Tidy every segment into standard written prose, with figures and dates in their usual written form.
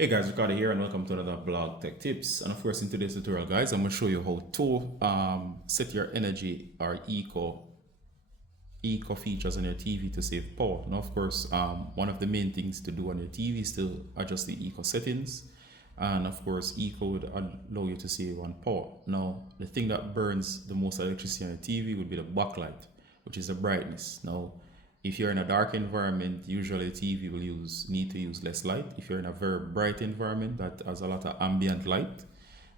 Hey guys, Ricardo here and welcome to another blog tech tips. And of course in today's tutorial guys, I'm going to show you how to set your energy or eco features on your TV to save power. Now of course one of the main things to do on your TV is to adjust the eco settings, and of course eco would allow you to save on power. Now the thing that burns the most electricity on your TV would be the backlight, which is the brightness. Now if you're in a dark environment, usually the TV will need to use less light. If you're in a very bright environment that has a lot of ambient light,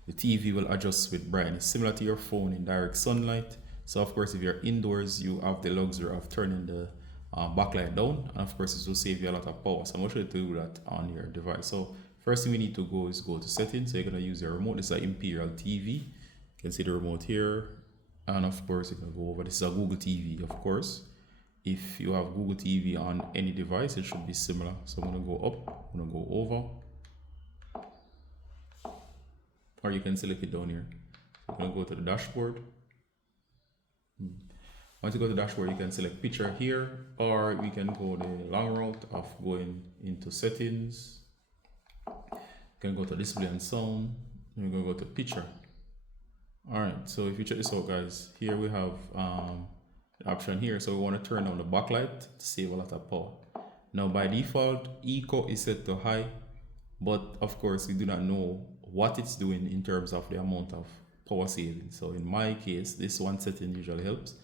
the TV will adjust with brightness, similar to your phone in direct sunlight. So of course, if you're indoors, you have the luxury of turning the backlight down, and of course, it will save you a lot of power. So I'm going to show you to do that on your device. So first thing we need to go is go to settings. So you're going to use your remote. This is an Imperial TV. You can see the remote here, and of course, you can go over. This is a Google TV, of course. If you have Google TV on any device, it should be similar. So I'm going to go up, I'm going to go over, or you can select it down here. I'm going to go to the dashboard. Once you go to the dashboard, you can select picture here, or we can go the long route of going into settings. You can go to display and sound, and we're going to go to picture. All right, so if you check this out guys, here we have option here. So we want to turn on the backlight to save a lot of power. Now by default, eco is set to high, but of course we do not know what it's doing in terms of the amount of power saving. So in my case, this one setting usually helps.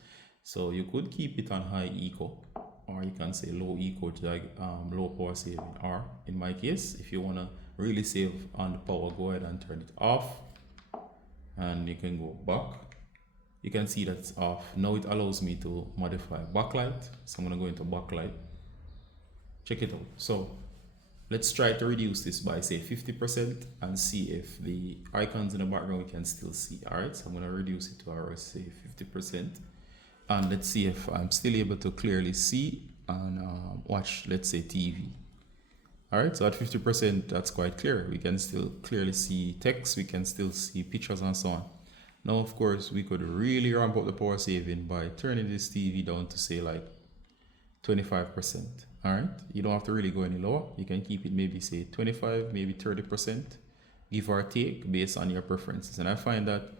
So you could keep it on high eco, or you can say low eco, like low power saving. Or in my case, if you want to really save on the power, go ahead and turn it off, and you can go back. You can see that's off. Now it allows me to modify backlight. So I'm going to go into backlight. Check it out. So let's try to reduce this by say 50% and see if the icons in the background we can still see. All right, so I'm going to reduce it to around say 50%. And let's see if I'm still able to clearly see and watch, let's say, TV. All right, so at 50%, that's quite clear. We can still clearly see text. We can still see pictures and so on. Now, of course, we could really ramp up the power saving by turning this TV down to say like 25%. All right, you don't have to really go any lower. You can keep it maybe say 25, maybe 30%, give or take based on your preferences. And I find that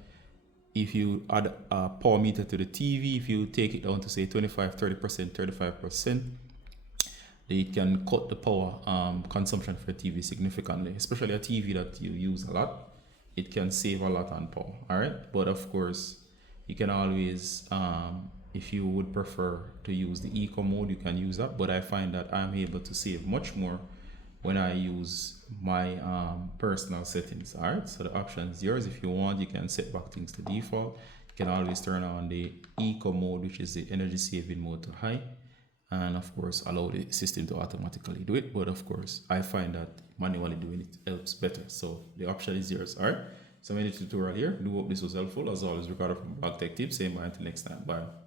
if you add a power meter to the TV, if you take it down to say 25, 30%, 35%, it can cut the power consumption for a TV significantly, especially a TV that you use a lot. It can save a lot on power. All right, but of course you can always if you would prefer to use the eco mode, you can use that, but I find that I'm able to save much more when I use my personal settings. All right, so the option is yours. If you want, you can set back things to default. You can always turn on the eco mode, which is the energy saving mode, to high, and of course allow the system to automatically do it. But of course I find that manually doing it helps better, so the option is yours. All right, so I'm in the tutorial here. Do hope this was helpful. As always, Ricardo from Blog Tech Tips, saying bye until next time. Bye.